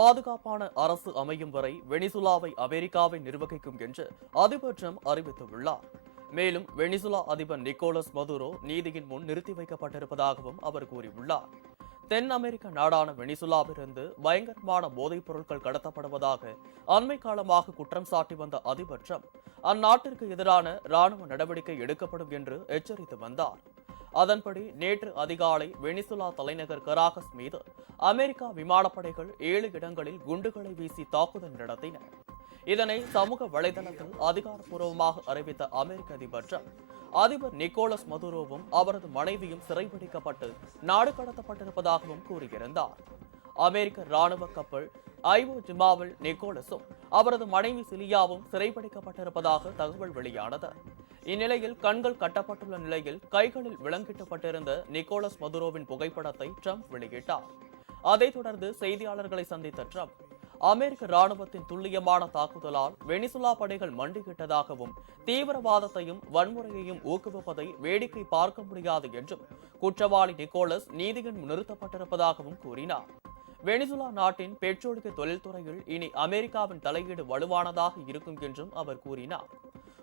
பாதுகாப்பான அரசு அமையும் வரை வெனிசுலாவை அமெரிக்காவை நிர்வகிக்கும் என்று அதிபர் ட்ரம்ப் அறிவித்துள்ளார். மேலும் வெனிசுலா அதிபர் நிக்கோலஸ் மதுரோ நீதியின் முன் நிறுத்தி வைக்கப்பட்டிருப்பதாகவும் அவர் கூறியுள்ளார். தென் அமெரிக்க நாடான வெனிசுலாவிலிருந்து பயங்கரமான போதைப் பொருட்கள் கடத்தப்படுவதாக அண்மை காலமாக குற்றம் சாட்டி வந்த அதிபர் ட்ரம்ப் அந்நாட்டிற்கு எதிரான ராணுவ நடவடிக்கை எடுக்கப்படும் என்று எச்சரித்து வந்தார். அதன்படி நேற்று அதிகாலை வெனிசுலா தலைநகர் கராகஸ் மீது அமெரிக்கா விமானப்படைகள் 7 இடங்களில் குண்டுகளை வீசி தாக்குதல் நடத்தின. இதனை சமூக வலைதளத்தில் அதிகாரப்பூர்வமாக அறிவித்த அமெரிக்க அதிபர் ட்ரம்ப், அதிபர் நிக்கோலஸ் மதுரோவும் அவரது மனைவியும் சிறைபிடிக்கப்பட்டு நாடு கடத்தப்பட்டிருப்பதாகவும் கூறியிருந்தார். அமெரிக்க ராணுவ கப்பல் ஐவோ ஜிமாவில் நிக்கோலஸும் அவரது மனைவி சிலியாவும் சிறைபிடிக்கப்பட்டிருப்பதாக தகவல் வெளியானது. இந்நிலையில் கண்கள் கட்டப்பட்டுள்ள நிலையில் கைகளில் விலங்கிட்டப்பட்டிருந்த நிக்கோலஸ் மதுரோவின் புகைப்படத்தை ட்ரம்ப் வெளியிட்டார். அதைத் தொடர்ந்து செய்தியாளர்களை சந்தித்த ட்ரம்ப், அமெரிக்க ராணுவத்தின் துல்லியமான தாக்குதலால் வெனிசுலா படைகள் மண்டியிட்டதாகவும் தீவிரவாதத்தையும் வன்முறையையும் ஊக்குவிப்பதை வேடிக்கை பார்க்க முடியாது என்றும் குற்றவாளி நிக்கோலஸ் நீதியின் நிறுத்தப்பட்டிருப்பதாகவும் கூறினார். வெனிசுலா நாட்டின் பெட்ரோலிய தொழில்துறையில் இனி அமெரிக்காவின் தலையீடு வலுவானதாக இருக்கும் என்றும் அவர் கூறினார்.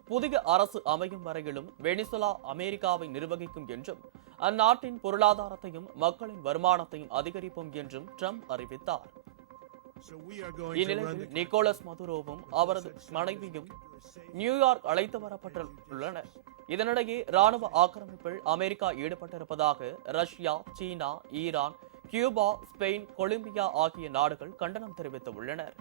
புதிய அரசு அமையும் வரையிலும் வெனிசுலா அமெரிக்காவை நிர்வகிக்கும் என்றும் அந்நாட்டின் பொருளாதாரத்தையும் மக்களின் வருமானத்தையும் அதிகரிப்போம் என்றும் ட்ரம்ப் அறிவித்தார். இந்நிலையில் நிக்கோலஸ் மதுரோவும் அவரது மனைவியும் நியூயார்க் அழைத்து வரப்பட்டுள்ளனர். இதனிடையே ராணுவ ஆக்கிரமிப்பில் அமெரிக்கா ஈடுபட்டிருப்பதாக ரஷ்யா, சீனா, ஈரான், கியூபா, ஸ்பெயின், கொலம்பியா ஆகிய நாடுகள் கண்டனம் தெரிவித்துள்ளனர்.